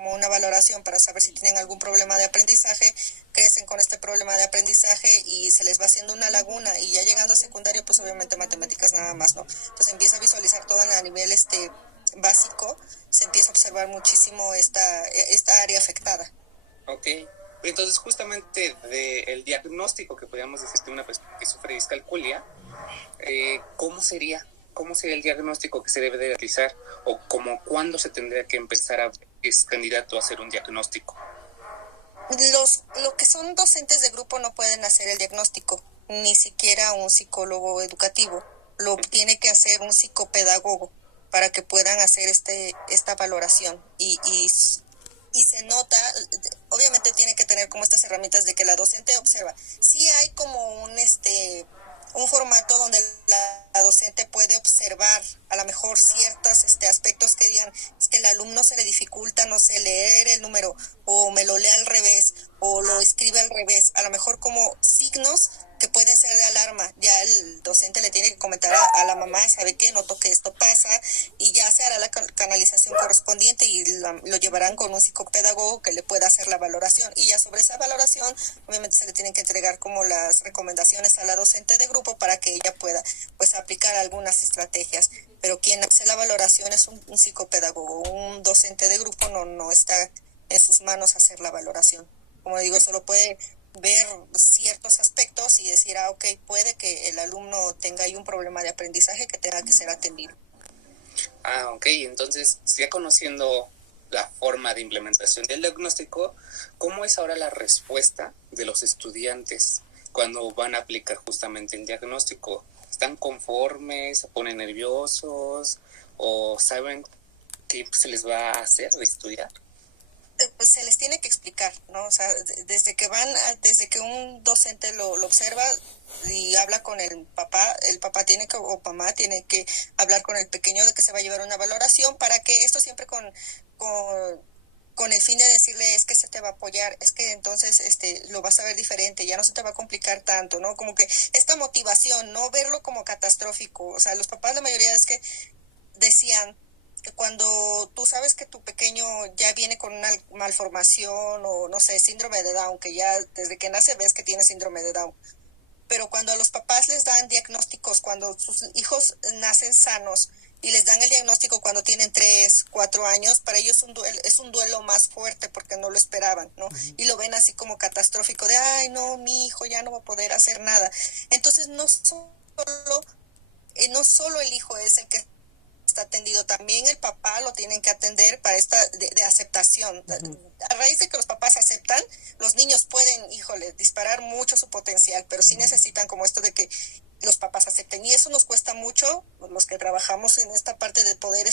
como una valoración para saber si tienen algún problema de aprendizaje, crecen con este problema de aprendizaje y se les va haciendo una laguna, y ya llegando a secundario, pues obviamente matemáticas nada más, ¿no? Entonces empieza a visualizar todo a nivel básico, se empieza a observar muchísimo esta área afectada. Ok. Entonces, justamente del diagnóstico que podríamos decir de una persona que sufre discalculia, ¿cómo sería? ¿Cómo sería el diagnóstico que se debe de realizar? ¿O como cuándo se tendría que empezar a es candidato a hacer un diagnóstico? Lo que son docentes de grupo no pueden hacer el diagnóstico, ni siquiera un psicólogo educativo. Lo tiene que hacer un psicopedagogo para que puedan hacer esta valoración. Y se nota, obviamente tiene que tener como estas herramientas de que la docente observa. Sí hay como un formato donde la docente puede observar a lo mejor ciertos aspectos que digan, es que el alumno se le dificulta, no sé, leer el número, o me lo lee al revés, o lo escribe al revés, a lo mejor como signos que pueden ser de alarma. Ya el docente le tiene que comentar a la mamá, sabe que noto que esto pasa, y ya se hará la canalización correspondiente y lo llevarán con un psicopedagogo que le pueda hacer la valoración, y ya sobre esa valoración obviamente se le tienen que entregar como las recomendaciones a la docente de grupo para que ella pueda pues aplicar algunas estrategias. Pero quien hace la valoración es un psicopedagogo, un docente de grupo no está en sus manos hacer la valoración. Como digo, solo puede ver ciertos aspectos y decir, ok, puede que el alumno tenga ahí un problema de aprendizaje que tenga que ser atendido. Ah, ok. Entonces, ya conociendo la forma de implementación del diagnóstico, ¿cómo es ahora la respuesta de los estudiantes cuando van a aplicar justamente el diagnóstico? ¿Están conformes, se ponen nerviosos o saben qué se les va a hacer de estudiar? Pues se les tiene que explicar, ¿no? O sea, desde que un docente lo observa y habla con el papá tiene que, o mamá tiene que hablar con el pequeño de que se va a llevar una valoración, para que esto siempre con, con el fin de decirle, es que se te va a apoyar, es que entonces lo vas a ver diferente, ya no se te va a complicar tanto, ¿no? Como que esta motivación, no verlo como catastrófico. O sea, los papás, la mayoría es que decían que cuando tú sabes que tu pequeño ya viene con una malformación, o no sé, síndrome de Down, que ya desde que nace ves que tiene síndrome de Down, pero cuando a los papás les dan diagnósticos, cuando sus hijos nacen sanos y les dan el diagnóstico cuando tienen 3, 4 años, para ellos es un duelo más fuerte porque no lo esperaban, ¿no? Y lo ven así como catastrófico de, ay, no, mi hijo ya no va a poder hacer nada. Entonces, no solo el hijo es el que está atendido, también el papá lo tienen que atender para esta de aceptación. A raíz de que los papás aceptan, los niños pueden, híjole, disparar mucho su potencial, pero sí necesitan como esto de que los papás acepten, y eso nos cuesta mucho los que trabajamos en esta parte de poder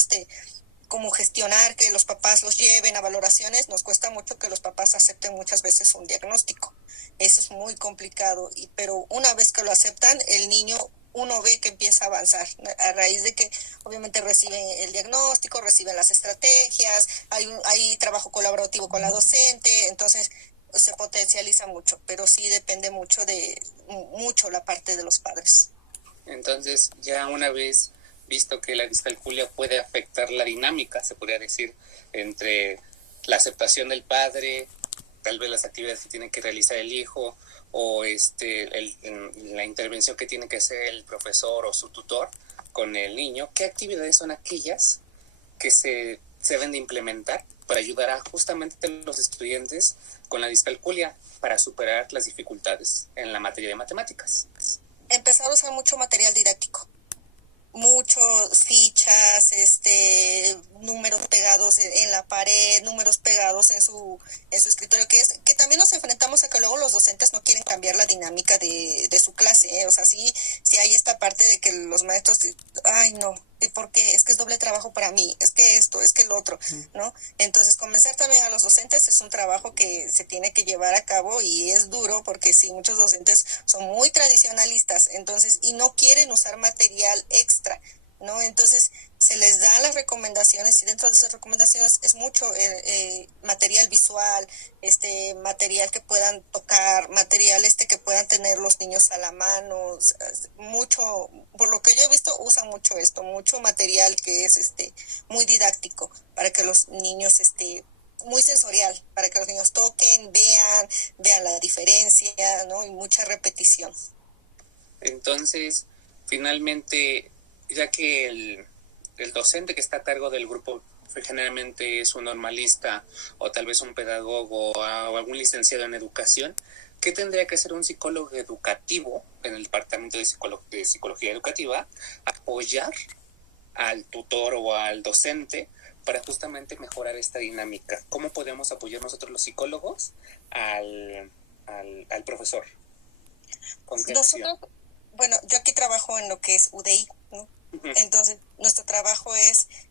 como gestionar que los papás los lleven a valoraciones. Nos cuesta mucho que los papás acepten muchas veces un diagnóstico. Eso es muy complicado, pero una vez que lo aceptan, el niño, uno ve que empieza a avanzar a raíz de que obviamente reciben el diagnóstico, reciben las estrategias, hay trabajo colaborativo con la docente, entonces se potencializa mucho, pero sí depende mucho la parte de los padres. Entonces, ya una vez visto que la discalculia puede afectar la dinámica, se podría decir, entre la aceptación del padre, tal vez las actividades que tiene que realizar el hijo, o la intervención que tiene que hacer el profesor o su tutor con el niño, ¿qué actividades son aquellas que se deben de implementar para ayudar a justamente los estudiantes con la discalculia para superar las dificultades en la materia de matemáticas? Empezar a usar mucho material didáctico, muchos fichas, números pegados en la pared, números pegados en su escritorio, que también nos enfrentamos a que luego los docentes no quieren cambiar la dinámica de su clase, ¿eh? O sea, sí hay esta parte de que los maestros, ay, no, ¿por qué? Es que es doble trabajo para mí, es que esto, es que el otro, ¿no? Entonces, convencer también a los docentes es un trabajo que se tiene que llevar a cabo, y es duro porque sí, muchos docentes son muy tradicionalistas, entonces, y no quieren usar material extra, ¿no? Entonces, se les dan las recomendaciones, y dentro de esas recomendaciones es mucho material visual, material que puedan tocar, material que puedan tener los niños a la mano, mucho, por lo que yo he visto, usan mucho esto, mucho material que es muy didáctico, para que los niños muy sensorial, para que los niños toquen, vean la diferencia, ¿no? Y mucha repetición. Entonces, finalmente, ya que el docente que está a cargo del grupo generalmente es un normalista o tal vez un pedagogo o algún licenciado en educación, ¿qué tendría que hacer un psicólogo educativo en el departamento de psicología educativa? Apoyar al tutor o al docente para justamente mejorar esta dinámica. ¿Cómo podemos apoyar nosotros los psicólogos al profesor? ¿Con qué acción? Nosotros, bueno, yo aquí trabajo en lo que es UDI, ¿no? Uh-huh. Entonces, nuestro trabajo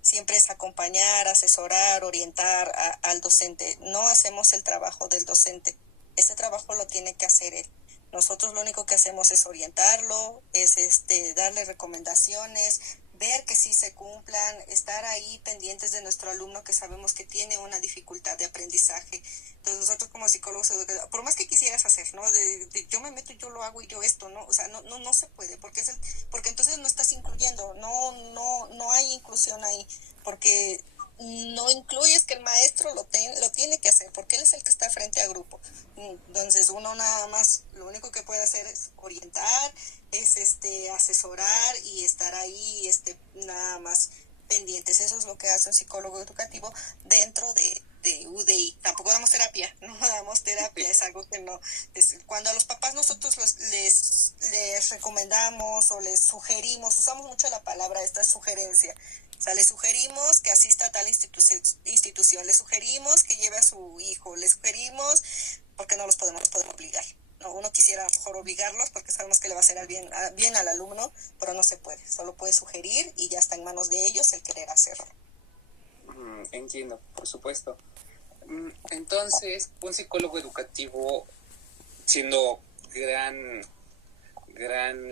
siempre es acompañar, asesorar, orientar al docente. No hacemos el trabajo del docente. Ese trabajo lo tiene que hacer él. Nosotros lo único que hacemos es orientarlo, es darle recomendaciones, ver que sí se cumplan, estar ahí pendientes de nuestro alumno que sabemos que tiene una dificultad de aprendizaje. Entonces nosotros como psicólogos, por más que quisieras hacer, ¿no? Yo me meto y yo lo hago y yo esto, ¿no? O sea, no se puede, porque entonces no estás incluyendo, no hay inclusión ahí, porque no incluyes que el maestro lo tiene que hacer, porque él es el que está frente a grupo. Entonces uno nada más, lo único que puede hacer es orientar, es asesorar y estar ahí nada más pendientes. Eso es lo que hace un psicólogo educativo dentro de UDI. Tampoco damos terapia, no damos terapia, es algo que no. Cuando a los papás nosotros les recomendamos o les sugerimos, usamos mucho la palabra, esta sugerencia. O sea, le sugerimos que asista a tal institución, le sugerimos que lleve a su hijo, le sugerimos, porque no los podemos obligar. No, uno quisiera mejor obligarlos porque sabemos que le va a hacer bien al alumno, pero no se puede. Solo puede sugerir y ya está en manos de ellos el querer hacerlo. Entiendo, por supuesto. Entonces, un psicólogo educativo, siendo gran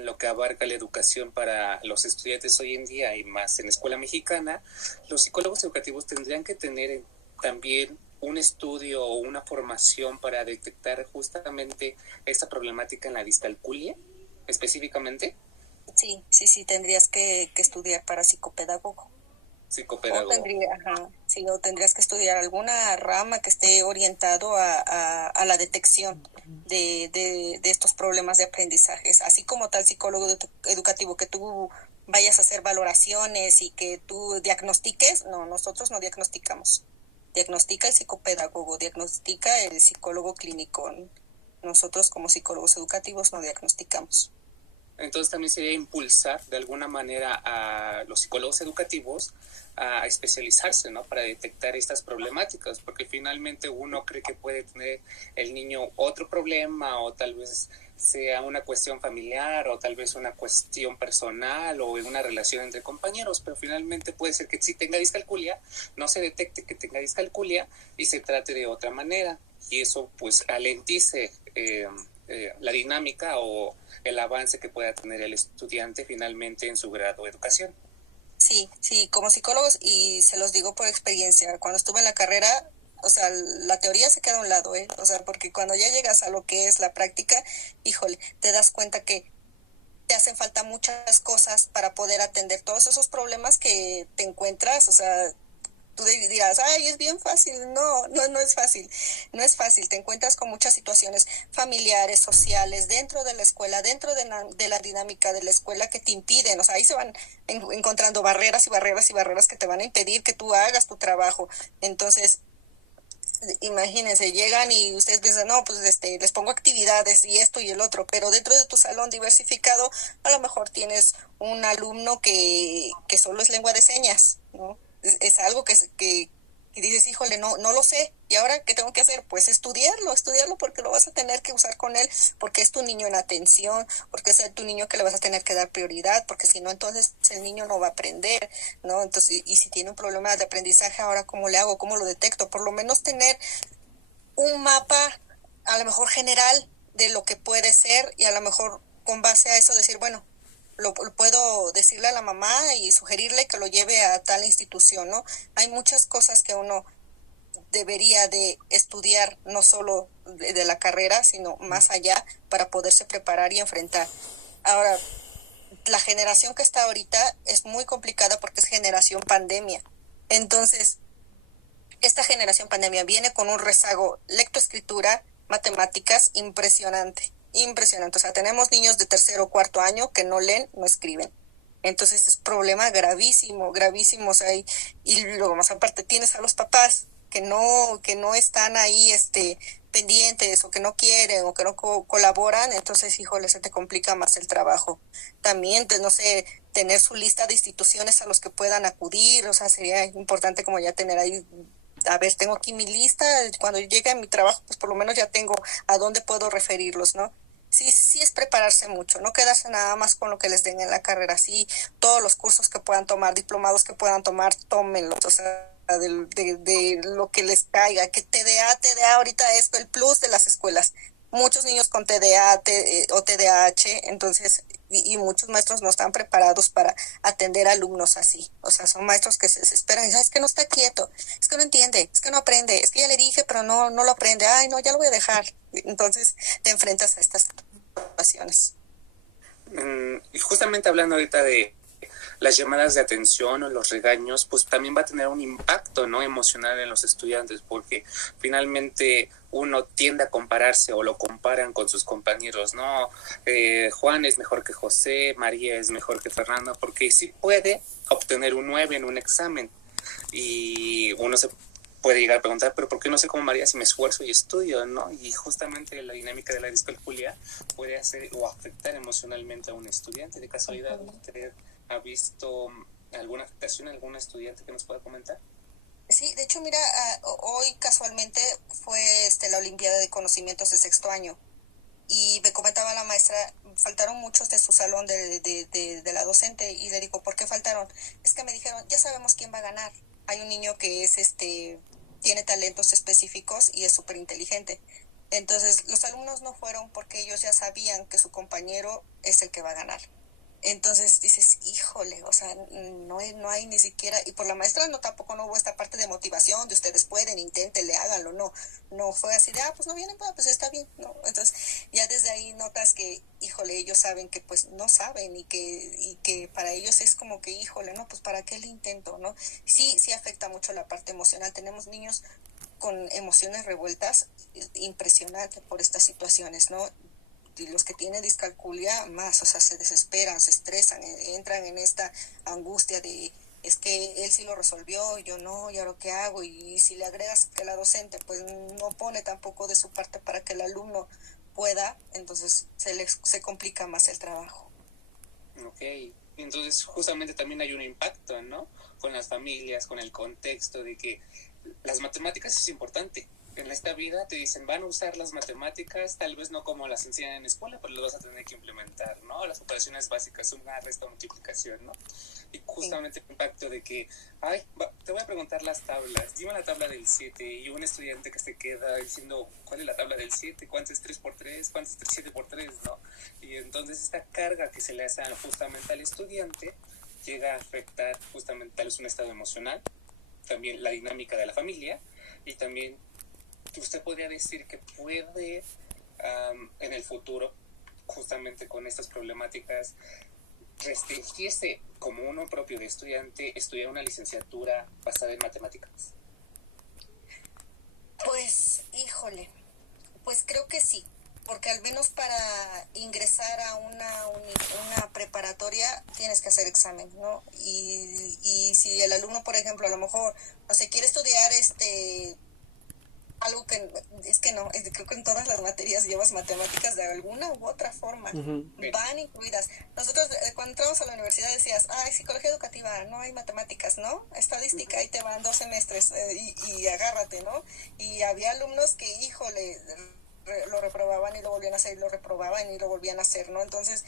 lo que abarca la educación para los estudiantes hoy en día y más en la escuela mexicana, los psicólogos educativos tendrían que tener también un estudio o una formación para detectar justamente esta problemática en la discalculia, específicamente. Sí, tendrías que estudiar para psicopedagogo. Psicopedagogo. O tendrías que estudiar alguna rama que esté orientado a la detección de estos problemas de aprendizajes, así como tal psicólogo educativo que tú vayas a hacer valoraciones y que tú diagnostiques. No, nosotros no diagnosticamos. Diagnostica el psicopedagogo, diagnostica el psicólogo clínico. Nosotros como psicólogos educativos no diagnosticamos. Entonces también sería impulsar de alguna manera a los psicólogos educativos a especializarse, ¿no? Para detectar estas problemáticas, porque finalmente uno cree que puede tener el niño otro problema o tal vez sea una cuestión familiar o tal vez una cuestión personal o una relación entre compañeros, pero finalmente puede ser que sí tenga discalculia, no se detecte que tenga discalculia y se trate de otra manera y eso pues alentice la dinámica o el avance que pueda tener el estudiante finalmente en su grado de educación. Sí, como psicólogos, y se los digo por experiencia, cuando estuve en la carrera, o sea, la teoría se queda a un lado, ¿eh? O sea, porque cuando ya llegas a lo que es la práctica, híjole, te das cuenta que te hacen falta muchas cosas para poder atender todos esos problemas que te encuentras. O sea, tú dirás, ay, es bien fácil. No es fácil. No es fácil. Te encuentras con muchas situaciones familiares, sociales, dentro de la escuela, dentro de la dinámica de la escuela que te impiden. O sea, ahí se van encontrando barreras y barreras y barreras que te van a impedir que tú hagas tu trabajo. Entonces, imagínense, llegan y ustedes piensan, no, pues les pongo actividades y esto y el otro, pero dentro de tu salón diversificado, a lo mejor tienes un alumno que solo es lengua de señas, ¿no? Es algo que dices, híjole, no lo sé. ¿Y ahora qué tengo que hacer? Pues estudiarlo porque lo vas a tener que usar con él, porque es tu niño en atención, porque es tu niño que le vas a tener que dar prioridad, porque si no, entonces el niño no va a aprender, ¿no? Entonces, y si tiene un problema de aprendizaje, ahora ¿cómo le hago? ¿Cómo lo detecto? Por lo menos tener un mapa, a lo mejor general, de lo que puede ser y a lo mejor con base a eso decir, bueno, lo puedo decirle a la mamá y sugerirle que lo lleve a tal institución, ¿no? Hay muchas cosas que uno debería de estudiar, no solo de la carrera, sino más allá para poderse preparar y enfrentar. Ahora, la generación que está ahorita es muy complicada porque es generación pandemia. Entonces, esta generación pandemia viene con un rezago lectoescritura, matemáticas impresionante, impresionante. O sea, tenemos niños de tercero o cuarto año que no leen, no escriben. Entonces es problema gravísimo, gravísimo. O sea, y luego más aparte tienes a los papás que no están ahí pendientes o que no quieren o que no colaboran, entonces, híjole, se te complica más el trabajo. También, no sé, tener su lista de instituciones a los que puedan acudir, o sea, sería importante como ya tener ahí, a ver, tengo aquí mi lista, cuando llegue a mi trabajo, pues por lo menos ya tengo a dónde puedo referirlos, ¿no? Sí, sí es prepararse mucho, no quedarse nada más con lo que les den en la carrera, sí, todos los cursos que puedan tomar, diplomados que puedan tomar, tómenlos, o sea, de lo que les caiga, que TDA ahorita es el plus de las escuelas. Muchos niños con TDA o TDAH, entonces, y muchos maestros no están preparados para atender alumnos así. O sea, son maestros que se desesperan y dicen, es que no está quieto, es que no entiende, es que no aprende, es que ya le dije, pero no lo aprende, ay, no, ya lo voy a dejar. Entonces, te enfrentas a estas situaciones. Y justamente hablando ahorita de las llamadas de atención o los regaños, pues también va a tener un impacto, ¿no?, emocional en los estudiantes, porque finalmente uno tiende a compararse o lo comparan con sus compañeros, ¿no? Juan es mejor que José, María es mejor que Fernanda, porque sí puede obtener un 9 en un examen. Y uno se puede llegar a preguntar, pero ¿por qué no sé cómo María si me esfuerzo y estudio, no? Y justamente la dinámica de la discalculia puede hacer o afectar emocionalmente a un estudiante. De casualidad, ¿usted ha visto alguna afectación a algún estudiante que nos pueda comentar? Sí, de hecho, mira, hoy casualmente fue la Olimpiada de Conocimientos de sexto año y me comentaba la maestra, faltaron muchos de su salón de la docente y le digo, ¿por qué faltaron? Es que me dijeron, ya sabemos quién va a ganar. Hay un niño que es tiene talentos específicos y es súper inteligente. Entonces, los alumnos no fueron porque ellos ya sabían que su compañero es el que va a ganar. Entonces dices, híjole, o sea, no hay ni siquiera, y por la maestra no tampoco no hubo esta parte de motivación, de ustedes pueden, inténtenle, háganlo, no fue así de, pues no vienen, pues está bien, no. Entonces ya desde ahí notas que, híjole, ellos saben que pues no saben y que para ellos es como que, híjole, no, pues para qué le intento, ¿no? Sí, sí afecta mucho la parte emocional, tenemos niños con emociones revueltas, impresionante por estas situaciones, ¿no? Y los que tienen discalculia más, o sea, se desesperan, se estresan, entran en esta angustia de es que él sí lo resolvió, yo no, y ahora qué hago, y si le agregas que la docente pues no pone tampoco de su parte para que el alumno pueda, entonces se complica más el trabajo. Ok, entonces justamente también hay un impacto, ¿no?, con las familias, con el contexto de que las matemáticas es importante. En esta vida te dicen, van a usar las matemáticas, tal vez no como las enseñan en escuela, pero lo vas a tener que implementar, ¿no? Las operaciones básicas, suma, resta, multiplicación, ¿no? Y justamente el impacto de que, te voy a preguntar las tablas, dime la tabla del 7, y un estudiante que se queda diciendo, ¿cuál es la tabla del 7? ¿Cuánto es 3 por 3? ¿Cuánto es 7 por 3? ¿No? Y entonces esta carga que se le hace justamente al estudiante llega a afectar justamente tal vez un estado emocional, también la dinámica de la familia, y también usted podría decir que puede en el futuro, justamente con estas problemáticas, restringirse como uno propio de estudiante, estudiar una licenciatura basada en matemáticas. Pues, híjole, pues creo que sí, porque al menos para ingresar a una preparatoria tienes que hacer examen, ¿no? Y si el alumno, por ejemplo, a lo mejor, no sé, quiere estudiar algo que es que no, creo que en todas las materias llevas matemáticas de alguna u otra forma, van incluidas. Nosotros cuando entramos a la universidad decías, psicología educativa, no hay matemáticas, ¿no? Estadística, ahí te van 2 semestres y agárrate, ¿no? Y había alumnos que, híjole, lo reprobaban y lo volvían a hacer y lo reprobaban y lo volvían a hacer, ¿no? Entonces,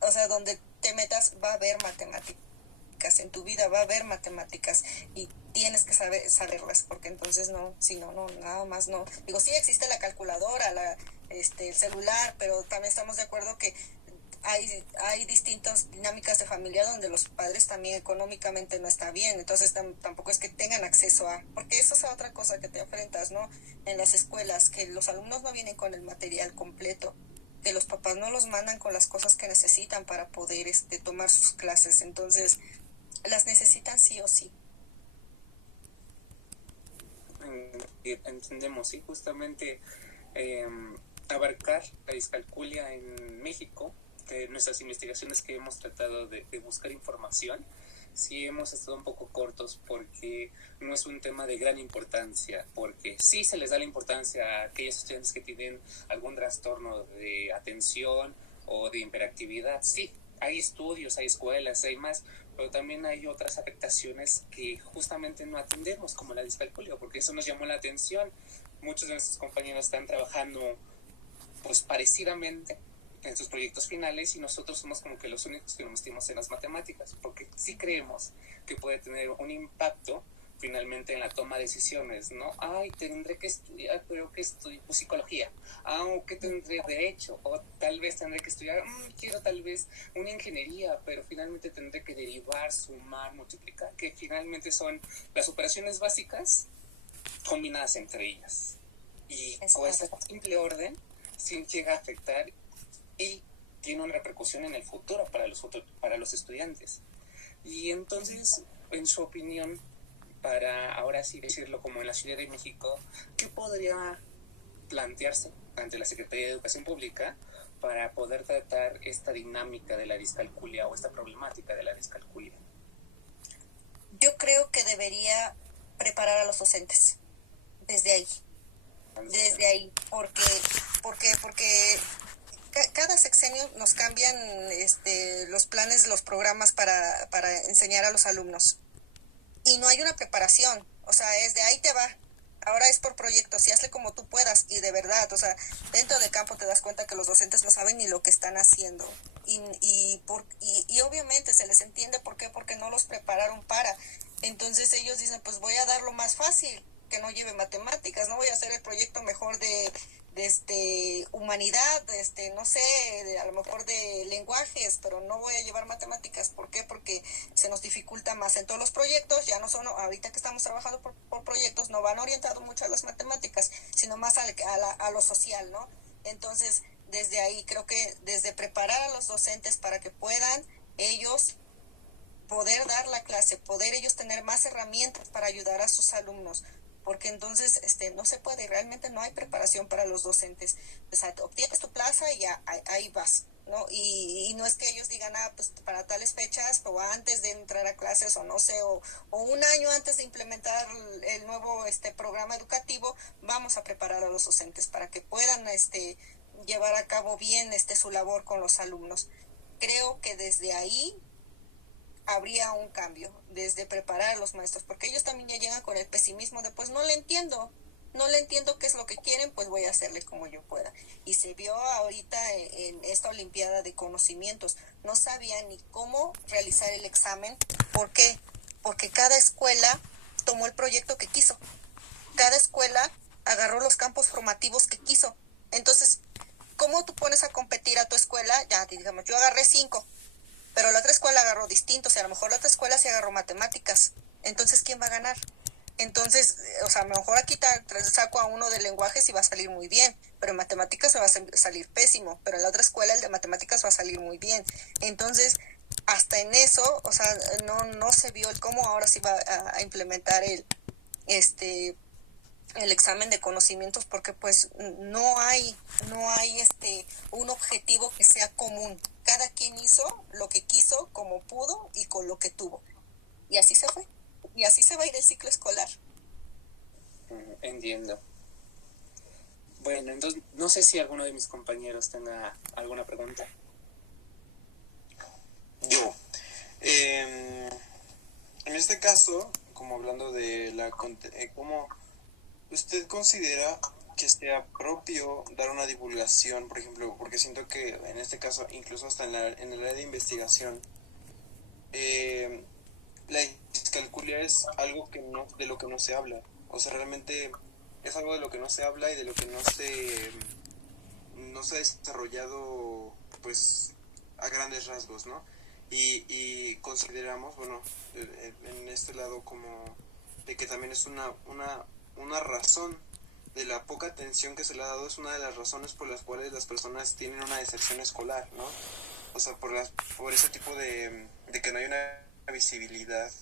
o sea, donde te metas va a haber matemáticas, en tu vida va a haber matemáticas y tienes que saberlas, porque entonces no, si no, nada más no. Digo, sí existe la calculadora, el celular, pero también estamos de acuerdo que hay distintas dinámicas de familia donde los padres también económicamente no está bien, entonces tampoco es que tengan acceso a, porque eso es otra cosa que te enfrentas, ¿no? En las escuelas, que los alumnos no vienen con el material completo, que los papás no los mandan con las cosas que necesitan para poder tomar sus clases, entonces las necesitan sí o sí. entendemos, sí, justamente abarcar la discalculia en México, nuestras investigaciones que hemos tratado de buscar información, sí hemos estado un poco cortos porque no es un tema de gran importancia, porque sí se les da la importancia a aquellos estudiantes que tienen algún trastorno de atención o de hiperactividad, sí, hay estudios, hay escuelas, hay más, pero también hay otras afectaciones que justamente no atendemos, como la discalculia, porque eso nos llamó la atención. Muchos de nuestros compañeros están trabajando pues parecidamente en sus proyectos finales y nosotros somos como que los únicos que nos metimos en las matemáticas, porque sí creemos que puede tener un impacto finalmente en la toma de decisiones, ¿no? Ay, tendré que estudiar, pero ¿qué estudio? Pues psicología. Ah, ¿o qué tendré? Derecho. O tal vez tendré que estudiar, quiero tal vez una ingeniería, pero finalmente tendré que derivar, sumar, multiplicar, que finalmente son las operaciones básicas combinadas entre ellas. Y con ese simple orden, sí llega a afectar y tiene una repercusión en el futuro para los estudiantes. Y entonces, en su opinión, para ahora sí decirlo como en la Ciudad de México, ¿qué podría plantearse ante la Secretaría de Educación Pública para poder tratar esta dinámica de la discalculia o esta problemática de la discalculia? Yo creo que debería preparar a los docentes desde ahí, porque cada sexenio nos cambian los planes, los programas para enseñar a los alumnos y no hay una preparación, o sea, es de ahí te va, ahora es por proyectos y hazle como tú puedas y de verdad, o sea, dentro de campo te das cuenta que los docentes no saben ni lo que están haciendo y obviamente se les entiende por qué, porque no los prepararon para, entonces ellos dicen pues voy a dar lo más fácil, que no lleve matemáticas, no voy a hacer el proyecto mejor de humanidad, no sé, a lo mejor de lenguajes, pero no voy a llevar matemáticas. ¿Por qué? Porque se nos dificulta más en todos los proyectos, ya no son, ahorita que estamos trabajando por proyectos, no van orientados mucho a las matemáticas, sino más a lo social, ¿no? Entonces, desde ahí creo que desde preparar a los docentes para que puedan ellos poder dar la clase, poder ellos tener más herramientas para ayudar a sus alumnos, porque entonces no se puede, realmente no hay preparación para los docentes. O sea, obtienes tu plaza y ya ahí vas, ¿no? Y no es que ellos digan, pues para tales fechas o antes de entrar a clases o no sé, o un año antes de implementar el nuevo programa educativo, vamos a preparar a los docentes para que puedan llevar a cabo bien su labor con los alumnos. Creo que desde ahí habría un cambio, desde preparar a los maestros, porque ellos también ya llegan con el pesimismo de pues no le entiendo qué es lo que quieren, pues voy a hacerle como yo pueda. Y se vio ahorita en esta Olimpiada de Conocimientos, no sabían ni cómo realizar el examen. ¿Por qué? Porque cada escuela tomó el proyecto que quiso, cada escuela agarró los campos formativos que quiso. Entonces, ¿cómo tú pones a competir a tu escuela? Ya, digamos, yo agarré 5, pero la otra escuela agarró distinto, o sea, a lo mejor la otra escuela se agarró matemáticas, entonces ¿quién va a ganar? Entonces, o sea, a lo mejor aquí saco a uno de lenguajes y va a salir muy bien, pero en matemáticas me va a salir pésimo, pero en la otra escuela el de matemáticas va a salir muy bien. Entonces, hasta en eso, o sea, no se vio el cómo ahora sí va a implementar el examen de conocimientos, porque pues no hay un objetivo que sea común. Cada quien hizo lo que quiso, como pudo y con lo que tuvo. Y así se fue. Y así se va a ir el ciclo escolar. Entiendo. Bueno, entonces no sé si alguno de mis compañeros tenga alguna pregunta. Yo. En este caso, como hablando de cómo usted considera que sea propio dar una divulgación, por ejemplo, porque siento que en este caso, incluso hasta en el área de investigación, la discalculia es algo de lo que no se habla. O sea, realmente es algo de lo que no se habla y de lo que no se ha desarrollado, pues, a grandes rasgos, ¿no? Y consideramos, bueno, en este lado como de que también es una razón de la poca atención que se le ha dado, es una de las razones por las cuales las personas tienen una deserción escolar, ¿no? O sea, por ese tipo de que no hay una visibilidad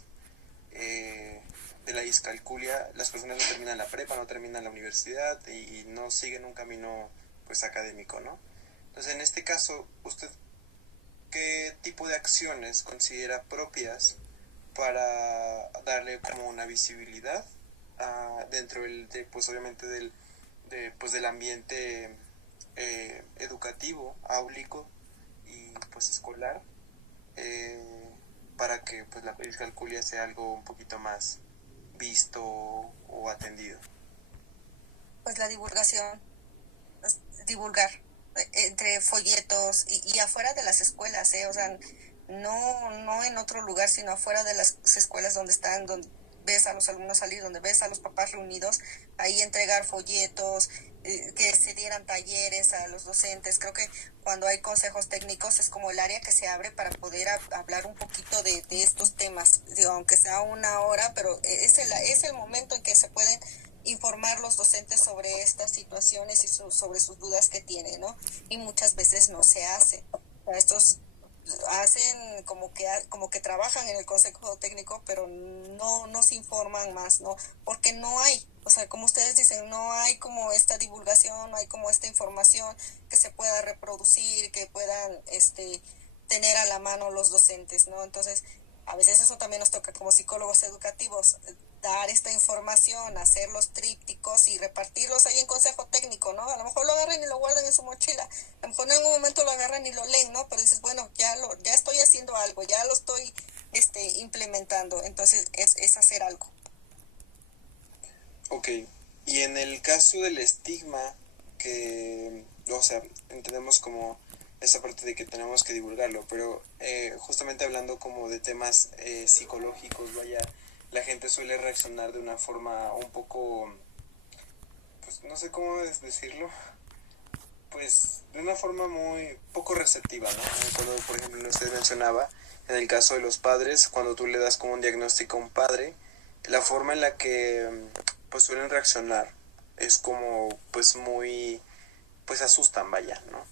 de la discalculia, las personas no terminan la prepa, no terminan la universidad y no siguen un camino pues académico, ¿no? Entonces, en este caso, ¿usted qué tipo de acciones considera propias para darle como una visibilidad dentro pues obviamente del ambiente educativo, áulico y pues escolar, para que pues la discalculia sea algo un poquito más visto o atendido? Pues la divulgación, divulgar entre folletos y afuera de las escuelas, o sea, no en otro lugar, sino afuera de las escuelas donde están, donde ves a los alumnos salir, donde ves a los papás reunidos, ahí entregar folletos, que se dieran talleres a los docentes. Creo que cuando hay consejos técnicos es como el área que se abre para poder hablar un poquito de estos temas, digo, aunque sea una hora, pero es el momento en que se pueden informar los docentes sobre estas situaciones y sobre sus dudas que tienen, ¿no? Y muchas veces no se hace. Estos hacen como que trabajan en el consejo técnico, pero no se informan más, ¿no? Porque no hay, o sea, como ustedes dicen, no hay como esta divulgación, no hay como esta información que se pueda reproducir, que puedan tener a la mano los docentes, ¿no? Entonces, a veces eso también nos toca como psicólogos educativos, dar esta información, hacer los trípticos y repartirlos ahí en consejo técnico, ¿no? A lo mejor lo agarran y lo guardan en su mochila, a lo mejor en algún momento lo agarran y lo leen, ¿no? Pero dices, bueno, ya estoy haciendo algo, ya lo estoy implementando, entonces es hacer algo. Ok, y en el caso del estigma, que, o sea, entendemos como esa parte de que tenemos que divulgarlo, pero justamente hablando como de temas psicológicos, vaya, la gente suele reaccionar de una forma un poco, pues no sé cómo decirlo, pues de una forma muy poco receptiva, ¿no? Cuando, por ejemplo, usted mencionaba, en el caso de los padres, cuando tú le das como un diagnóstico a un padre, la forma en la que pues suelen reaccionar es como pues muy, pues asustan, vaya, ¿no?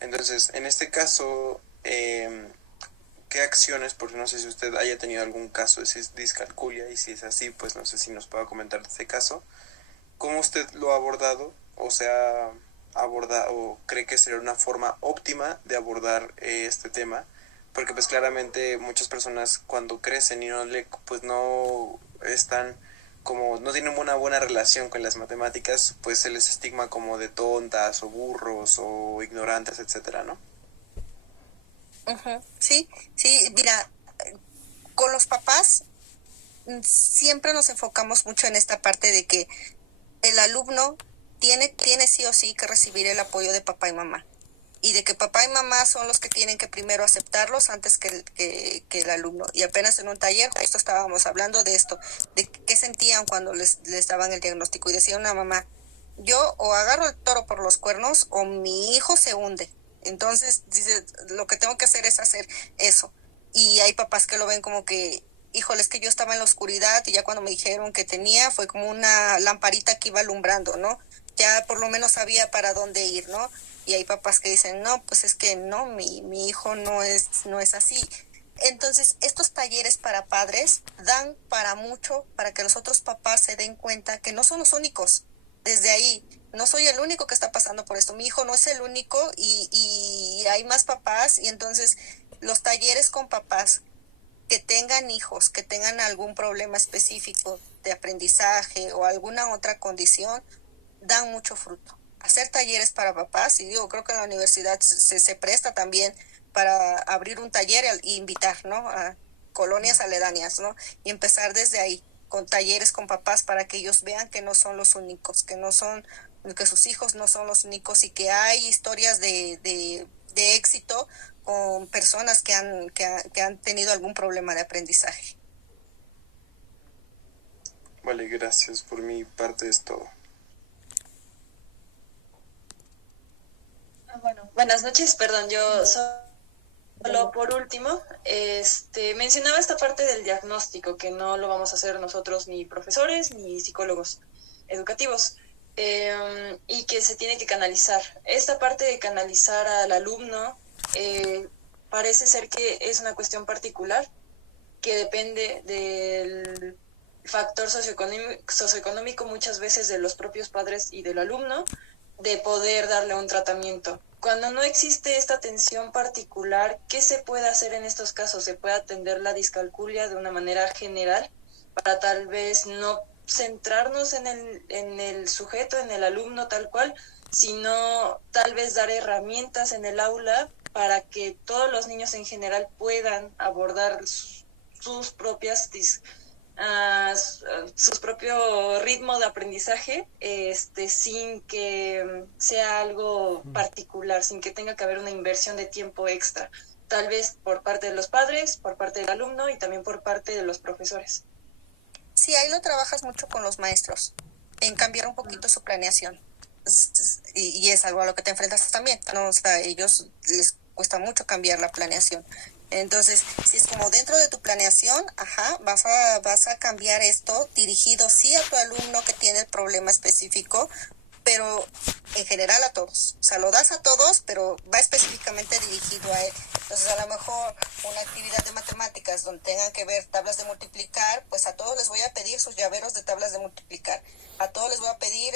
Entonces, en este caso, ¿qué acciones, porque no sé si usted haya tenido algún caso de discalculia, y si es así, pues no sé si nos pueda comentar de este caso, cómo usted lo ha abordado, o sea, o cree que sería una forma óptima de abordar este tema, porque pues claramente muchas personas cuando crecen y pues no están como, no tienen una buena relación con las matemáticas, pues se les estigma como de tontas o burros o ignorantes, etcétera, ¿no? Uh-huh. Sí, sí, mira, con los papás siempre nos enfocamos mucho en esta parte de que el alumno tiene sí o sí que recibir el apoyo de papá y mamá. Y de que papá y mamá son los que tienen que primero aceptarlos antes que el alumno. Y apenas en un taller justo estábamos hablando de esto, de qué sentían cuando les daban el diagnóstico. Y decía una mamá, yo o agarro el toro por los cuernos o mi hijo se hunde. Entonces, dice, lo que tengo que hacer es hacer eso. Y hay papás que lo ven como que, híjole, es que yo estaba en la oscuridad y ya cuando me dijeron que tenía, fue como una lamparita que iba alumbrando, ¿no? Ya por lo menos sabía para dónde ir, ¿no? Y hay papás que dicen, no, pues es que no, mi hijo no es así. Entonces, estos talleres para padres dan para mucho, para que los otros papás se den cuenta que no son los únicos. Desde ahí, no soy el único que está pasando por esto, mi hijo no es el único y hay más papás y entonces los talleres con papás que tengan hijos, que tengan algún problema específico de aprendizaje o alguna otra condición, dan mucho fruto. Hacer talleres para papás, y digo, creo que en la universidad se presta también para abrir un taller e invitar, ¿no? A colonias aledañas, ¿no? Y empezar desde ahí, con talleres con papás para que ellos vean que no son los únicos, que sus hijos no son los únicos y que hay historias de éxito con personas que han tenido algún problema de aprendizaje. Vale, gracias. Por mi parte es todo. Bueno, buenas noches, perdón, yo solo por último, mencionaba esta parte del diagnóstico, que no lo vamos a hacer nosotros ni profesores ni psicólogos educativos, y que se tiene que canalizar. Esta parte de canalizar al alumno parece ser que es una cuestión particular que depende factor socioeconómico muchas veces de los propios padres y del alumno de poder darle un tratamiento. Cuando no existe esta atención particular, ¿qué se puede hacer en estos casos? ¿Se puede atender la discalculia de una manera general para tal vez no centrarnos en el sujeto, en el alumno tal cual, sino tal vez dar herramientas en el aula para que todos los niños en general puedan abordar sus propias su propio ritmo de aprendizaje, sin que sea algo particular, sin que tenga que haber una inversión de tiempo extra, tal vez por parte de los padres, por parte del alumno y también por parte de los profesores? Sí, ahí lo trabajas mucho con los maestros, en cambiar un poquito su planeación. Y es algo a lo que te enfrentas también, ¿no? O sea, a ellos les cuesta mucho cambiar la planeación. Entonces, si es como dentro de tu planeación, ajá, vas a cambiar esto dirigido sí a tu alumno que tiene el problema específico, pero en general a todos. O sea, lo das a todos, pero va específicamente dirigido a él. Entonces, a lo mejor una actividad de matemáticas donde tengan que ver tablas de multiplicar, pues a todos les voy a pedir sus llaveros de tablas de multiplicar. A todos les voy a pedir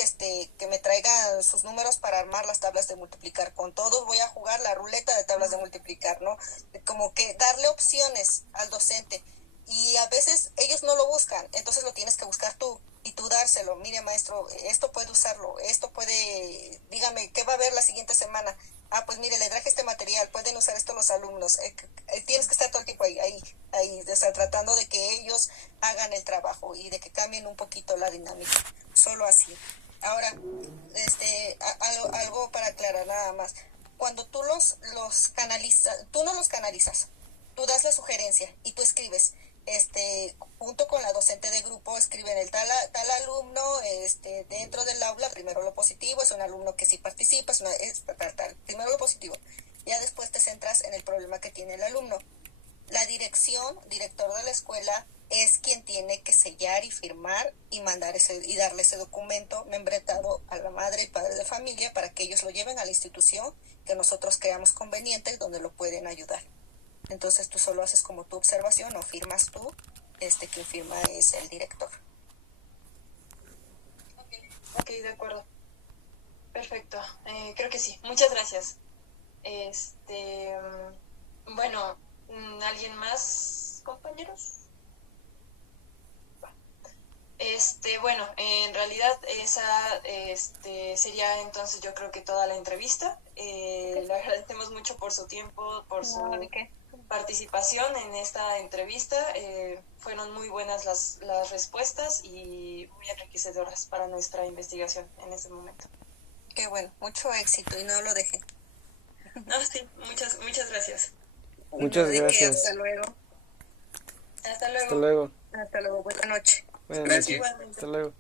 que me traigan sus números para armar las tablas de multiplicar. Con todos voy a jugar la ruleta de tablas de multiplicar, ¿no? Como que darle opciones al docente. Y a veces ellos no lo buscan, entonces lo tienes que buscar tú y tú dárselo. Mire, maestro, esto puede usarlo, esto puede, dígame, ¿qué va a haber la siguiente semana? Ah, pues mire, le traje este material, pueden usar esto los alumnos. Tienes que estar todo el tiempo ahí, o sea, tratando de que ellos hagan el trabajo y de que cambien un poquito la dinámica, solo así. Ahora, algo para aclarar nada más. Cuando tú los canalizas, tú no los canalizas, tú das la sugerencia y tú escribes, junto con la docente de grupo, escriben el tal alumno, dentro del aula, primero lo positivo, es un alumno que sí participa, primero lo positivo, ya después te centras en el problema que tiene el alumno. La director de la escuela, es quien tiene que sellar y firmar y mandar y darle ese documento membretado a la madre y padre de familia para que ellos lo lleven a la institución que nosotros creamos conveniente, donde lo pueden ayudar. Entonces tú solo haces como tu observación o firmas tú, quien firma es el director. Ok, de acuerdo. Perfecto. Creo que sí. Muchas gracias. Bueno, ¿alguien más, compañeros? Bueno, en realidad esa sería entonces yo creo que toda la entrevista. Le agradecemos mucho por su tiempo, por su participación en esta entrevista. Fueron muy buenas las respuestas y muy enriquecedoras para nuestra investigación en este momento. Qué bueno, mucho éxito y no lo dejen. No, sí, muchas gracias. Muchas gracias. Hasta luego. Hasta luego. Hasta luego. Hasta luego, buena noche. Buenas Gracias. noches. Hasta luego.